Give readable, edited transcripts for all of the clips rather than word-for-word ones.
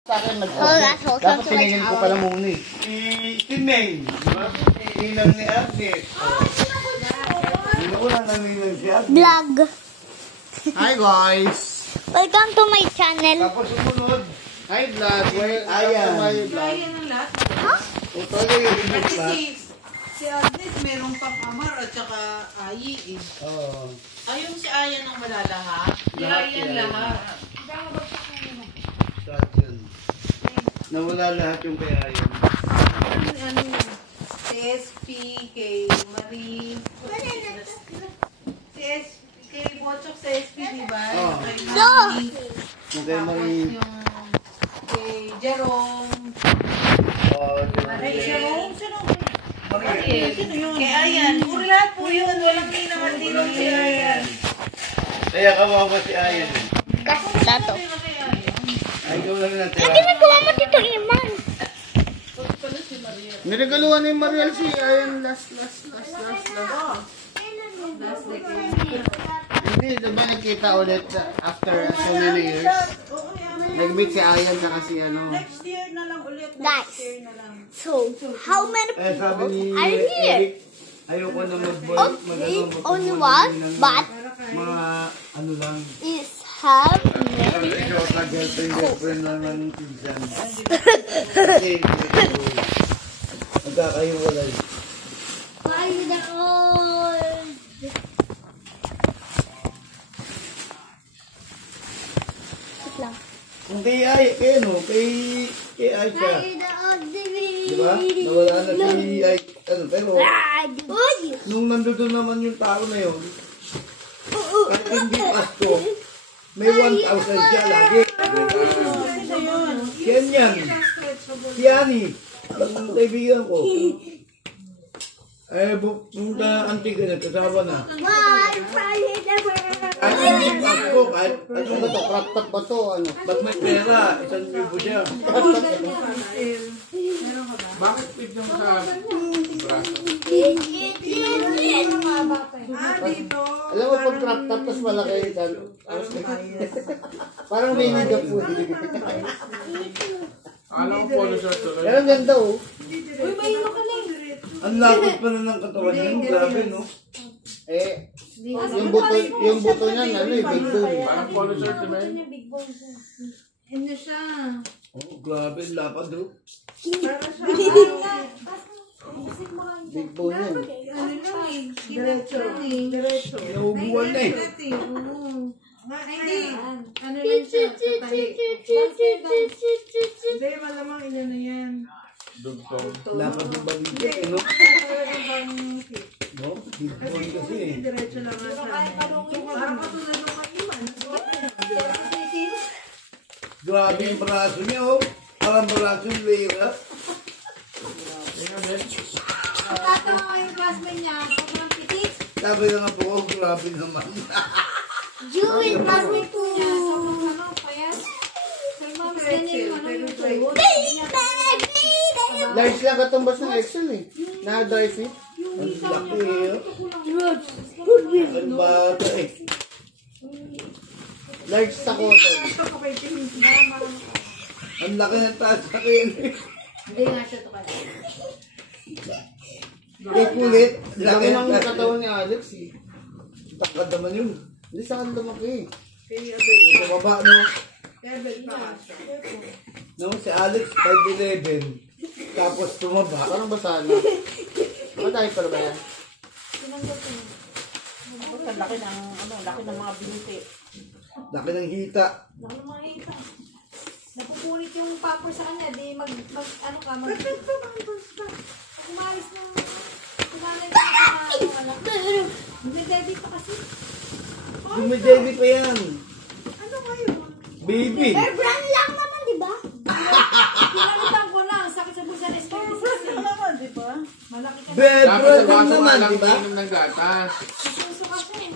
Sa akin dapat tinigil ko pala muna eh. Tineng. Tinang ni Agnes. Wala na ninang si Agnes. Vlog. Hi guys! Welcome to my channel. Tapos sumunod. Hi vlog! Ayan. Ayan ang lahat. Ha? Tuloy yung ibig Kasi na. si Agnes merong pang-amar at saka Ayi eh. Oo. Ayun si Ayan ang malalahat. Si Ayan lahat. Lahat yun. Nawala lahat yung kaya yun. Ano, si SP, kay Marie. Si SP, kay Bochok sa SP, di ba? Oo. Kay So, Marie. Yung kay Tapos Marie. yung kay Jerome. Ay, Jerome? Sino? Marie. Sino yun? Kay Ayan. Puro lahat po yun. Walang ninangatinong si Ayan. Kaya kawawa si Ayan. Tato. Ay, ikaw lang natin. Ano ginagawa mo dito, Iman? Niregaluhan ni Mariel si Ayan last. Hindi, diba nakita ulit after so many years? Nag-meet si Ayan sa kasi ano. Next year na lang ulit. Guys. Next year na lang. So, how many Eh, sabi ni people are here? Eric, ayoko na Okay, only one, but mga ano lang. is have Sabi ikaw sa girlfriend lang ng pinsan. Kasi, magkakahiwalay. Why the old? Wait lang. Kung kay no, kay Aisha. Why the old Diba? Nawala na si Ay, ano, pero nung nandoon naman yung tao na yun, kahit hindi Pasko, may 1,000 siya lagi. Yan. Si Annie, yung kaibigan ko. Eh, pumunta antiga na, kasama na. Kahit hindi Pasko, kahit Ano ba to? Crop top ba to? Ano? ba't may pera, 1,000 siya. Bakit pig yung sa braso? Dito. Alam mo pag crop top tapos malaki parang baby the food. Alam ko polo shirt tuloy. Pero ang ganda oh. Uy, mahino ka lang. Ang lapit pa na ng katawan niya, grabe no? Eh, yung buto niya ano eh, big bone. Parang polo shirt diba? Ano siya? Oh, grabe, lapad do. Para siya. Big bone yan. Ano lang eh. Diretso. Diretso. Naubuan na eh. Oo. Hindi. Ano lang siya. Sa tahi. Hindi, malamang ina na yan. Dugtong. Lapad ng balikat eh, no? No? Big bone kasi eh. Diretso lang nga siya. Parang katulad ng kaiman. Grabe yung braso niya oh. Parang braso yung lira. Tatawa yung classmate niya. Sobrang pitit. Sabi na nga po, oh, grabe naman. Jewel, classmate ko. Large lang katumbas ng Excel eh. Na dry fit. Ang laki eh. Ang bata eh. Large sa cotton. Ang laki ng taas sa akin eh. Hindi nga siya ito kasi. May kulit. Laki ng taas. katawan ni Alex eh. Tangkad naman yun. Hindi sa kanya lumaki eh. Kaya Abel. Tumaba no. Kaya Abel pa siya. No, si Alex 5'11". Tapos tumaba. Parang basa na. Naka-diaper ba yan? Ang laki ng, laki ng mga binti. Laki ng hita. Laki ng mga ita. Napupunit yung paper sa kanya, di pag umalis ng kumanay ka na nag-debit pa kasi. Dumideli pa yan. Ano kayo? Baby. Air brand lang naman, di ba? Pinalitan ko na, ang sakit sa bulsa na Ano naman, di ba? malaki ka na. Bed Dapat sa brand baso naman, lang di ba? inom ng gatas. Suso ka siya eh.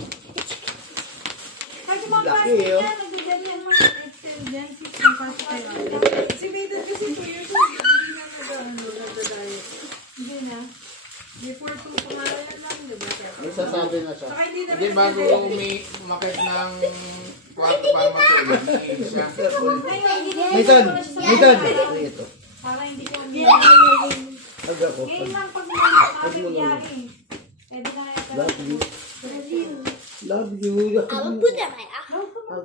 Kahit yung mga Laki, plastic oh. yan, nagbigyan yan mga Excel dyan, si Pampas kayo. Si Maiden kasi 2 years old, hindi na nagda-diet. Hindi na. Before 2 pangalan lang, di ba? May sasabi na siya. Saka hindi na Hindi bago umakit ng kwarto para matulog. Isa. Ngayon, hindi Mason, na siya sa Mitan, ito. Para hindi ko Hag ako. ngayon lang pag kami biyahe. Pwede na kaya Love you. Love you. I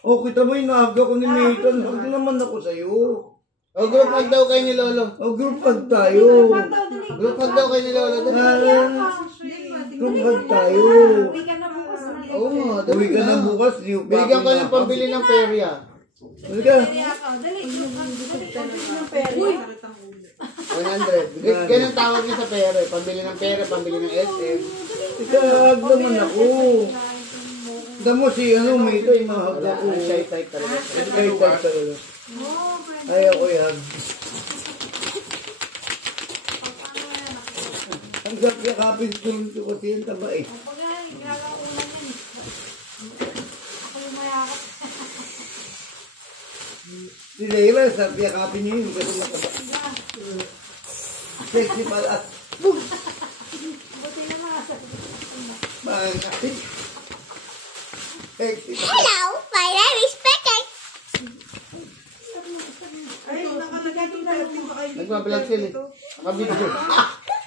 Oh, kita mo yung nahag ako ni Mitan. Hag naman ako sa'yo. O, group hug daw kayo ni Lolo. Oh, group hug tayo. Group hug daw kayo ni Lolo. Group hug tayo. Uwi ka na bukas na. Oo nga. Uwi ka na bukas. Binigyan ko ng pambili ng perya. Uwi ka. Dali. Uy! 100. Ganun tawag niya sa pera. Pambili ng pera, pambili ng SM. Ikahag naman ako. Damo si Mitan, yung nahag ako. Shy type talaga. Shy type talaga. Ayaw ko yan. Ang sarap yakapin ko kasi yung taba eh. Pag ginagaulan yan. Ako yung mayakap. Si Leila, sarap yakapin niyo yun kasi mataba. Sexy pala. Buti na mga Bakit? Sexy. Hello, my name is Becky. Ay, nakalagay ba kayo? Nagbablog sila eh. Nakabidyo.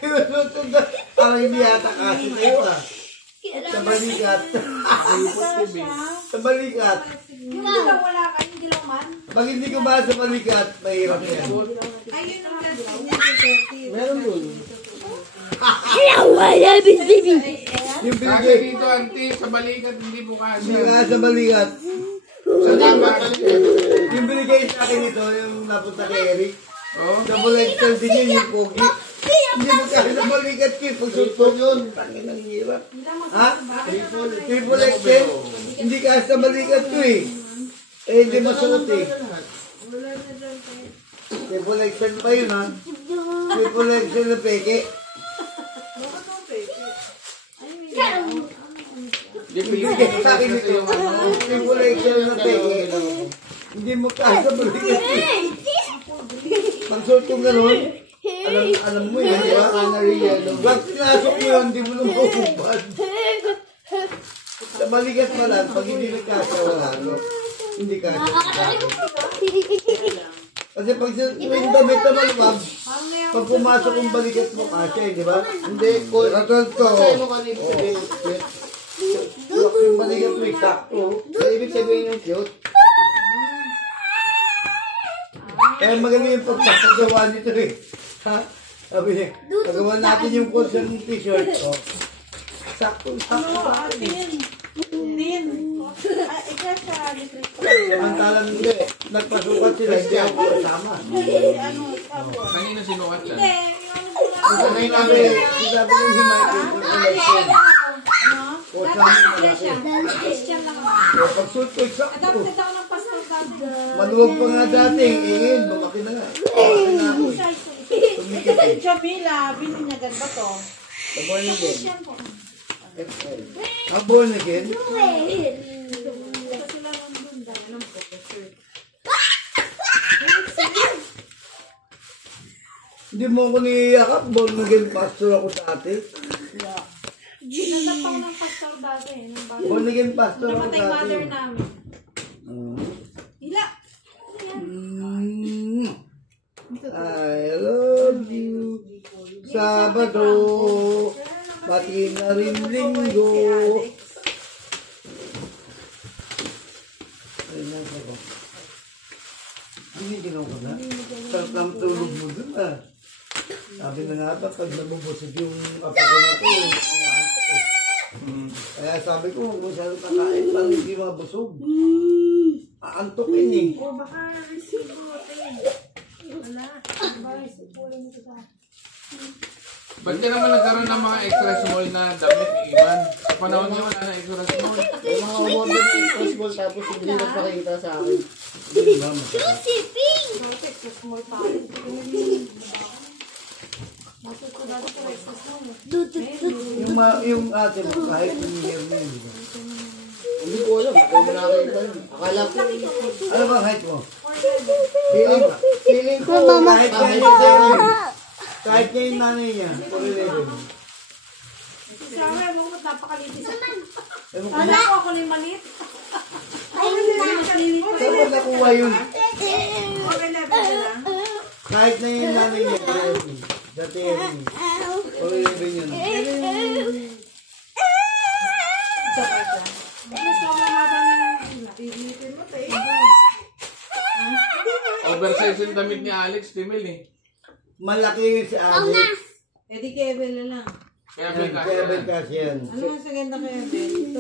Sinusutod na. Parang hindi yata kasi tayo ah. Sa balikat. Sa balikat. yung dilaw wala ka, yung dilaw man. Pag hindi ko ba sa balikat, mahirap yan. Ayun ang plastic niya si Meron dun. Hello, my name is Baby. Yung Kasi binigay. dito, auntie, sa balikat, hindi po kasi. Hindi nga sa balikat. Sa dapat Yung binigay sa akin ito, yung napunta kay Eric. Oh, Double XL din yun, yung pogi. Hindi mo kaya sa balikat ko eh. Pagsulpon yun. Tangin ang hirap. Ha? Triple XL? Hindi kaya sa balikat ko eh. Eh, hindi masuot eh. Triple XL pa yun ha. Triple XL na peke. Binigay sa akin ito. Triple XL na peke. Hindi mo kaya sa balikat ko eh. Pagsuot yung gano'n, alam mo yun, di ba? canary yellow. Pag pinasok mo yun, hindi mo nang maubad. Sa balikat pa lang, pag hindi nagkasya, wala. No? Hindi kasya. Kasi pag yung damit na maluwag, pag pumasok yung balikat mo, kasya eh, di ba? Hindi, cool. Ratol to. Sa'yo mo kanina sabihin yung cute. Yung balikat mo, sakto. So, ibig sabihin yung cute. Kaya magaling yung pagpapagawa nito eh. Ha? Sabi niya, pagawa natin yung coat ng t-shirt. Oh. Sakto, sakto. Din. Ikaw sa electric. Samantalang hindi, nagpasukat sila, hindi ako kasama. kanina sinukat yan. Sanay namin, sinabi ko si Michael, kung election. Coat namin malaki. Christian lang ako. O, pagsuot ko, sakto. Adapted ako ng pastor dati. Maluwag pa nga dati, eh, lumaki na nga. Lumaki na ako. Tumikit eh. Jamila, bininagan ba to? Born again. Christian po. XL. Born again? Kasi sila nandun dahil. Hindi mo ako niyakap, born again pastor ako dati. Nandapang ng pastor dati. Nung bago. Born again pastor ako Namatay dati. mother namin. Hila. Mm. I love you. Sabado, pati na rin linggo. Ay, nasa ko. Hindi ko na. Sarap lang tulog mo dun ah. Sabi na nga ba, pag nabubusog yung apakon ako, inaantok eh. Kaya sabi ko, huwag masyadong kakain para hindi mabusog. Aantokin eh. O baka resibo. Wala. Ba't ka naman nagkaroon ng mga extra small na damit, Ivan? Sa panahon niya wala na extra small. Yung mga umorder ng express ball tapos hindi nagpakita sa akin. Diba, masarap. Perfect. So small pa rin. Masuk ko dati sa extra small. Yung ate mo, kahit yung year na yun, diba? Hindi ko alam. Kung nakakita yun. Akala ko. Ano ba height mo? Feeling ko. Kahit Kahit kahit niya yung nanay niya, 4'11". Si Sarah, mo napakalitis. Ewan ko Kala ko ako na yung maliit. Saan ba nakuha yun? Okay, level na lang. Kahit na yung nanay niya, dati yan. O yun yun. Tsaka siya. Mas mamahaba na yung pipilitin mo, tayo. Oversize yung damit ni Alex, Timil eh. Malaki si Alex. Eh di Kevin na lang. Kaya Yan, may Kevin kasi yan. Ano mas maganda Kevin?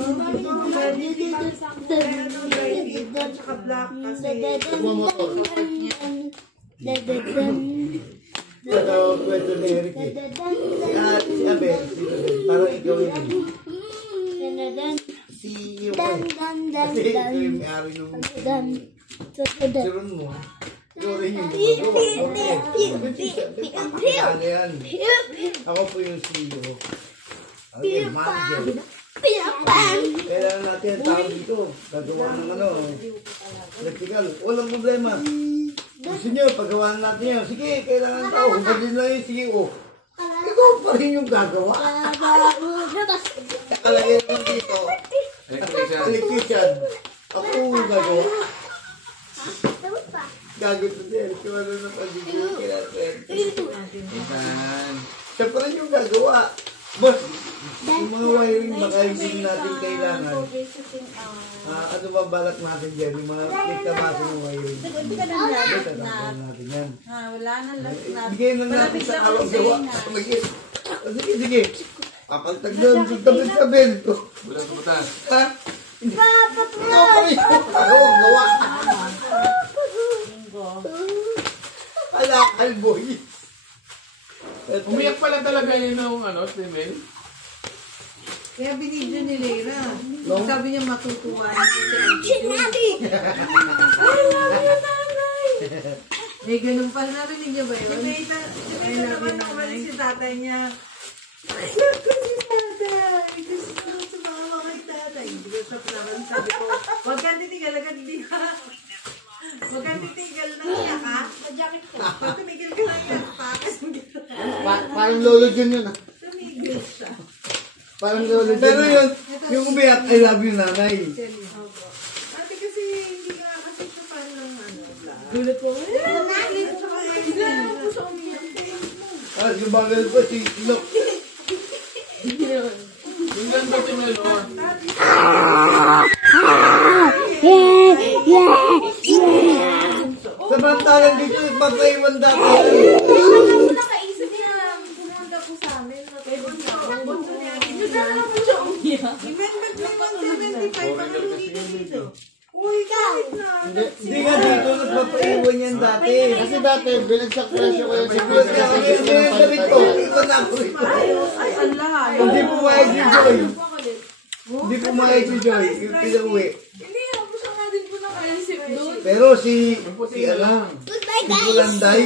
Ito, tsaka black kasi. Motor. Ito, kwento ni Eric eh. Si Abel, parang ikaw yun. Si yung kasi ito yung may-ari nung siron mo. Ikaw rin yung gumagawa. Yan. Ako po yung CEO. Okay, manager. Kailangan natin ang tao dito. Gagawa ng electrical. Walang problema. Gusto nyo, paggawa natin yan. Sige, kailangan tao. Huwagin lang yun. Sige, ikaw pa rin yung gagawa. Nakalagay naman dito. Electrician. Ako yung gagawa. Gagot na din. Kaya ano na pag-ibig Isan. siya pa rin yung gagawa. Boss, yung mga wiring baka hindi natin kailangan. Ano ba balak natin dyan? Yung mga pagkabasa ng wiring. Tatapon natin yan. Wala na last na. Bigyan na natin sa awang gawa. Sige, sige. Papagtag doon. Tabi-tabi ito. Bulan sa butas. Ha? Ikaw pa rin yung gawa. Alakal, boy. Umiyak pala talaga yun ng Timil. Kaya binidyo ni Leira. No? Sabi niya matutuwa niya si Auntie. Ay, love you, nanay. May ganun pa. Narinig niyo ba yun? Si Leira naman naman si tatay niya. I love ko si tatay. Gusto ko sumama kay tatay. Hindi ko sa plawan. Sabi ko, wag kang titigal agad. Huwag kang titigil ng iyak, ha? Majakit ko. Pag tumigil ka lang iyak, pakas mo dito. Parang lolo dyan yun ah. Tumigil siya. Parang lolo dyan. Pero yun, yung umiyak, I love you, nanay. Ate kasi hindi ka kasi sa parang vlog. Gulat ko. At saka bigla na ako sa umiyak. Sumagal pa si Lok. Yung ganda Timil, oh. Samantalang dito, papaiwan dati. Nakaisip niya, pumunta po sa amin. Bunso niya. Yung sana mo siya umiyak. Amendment na 175. Panalunin na dito. Uy, kahit na. Hindi nga dito, nagpapaiwan yan dati. Kasi dati, binagsak presyo ko yung Siguro kaya kami yung sabi ko, iwan na ako rito. Ay, ala. Hindi pumayag si Joy. Hindi pumayag si Joy, yung pinauwi. Hindi, ako siya nga din po nakaisip doon. Pero si Puti na lang. si Bulanday,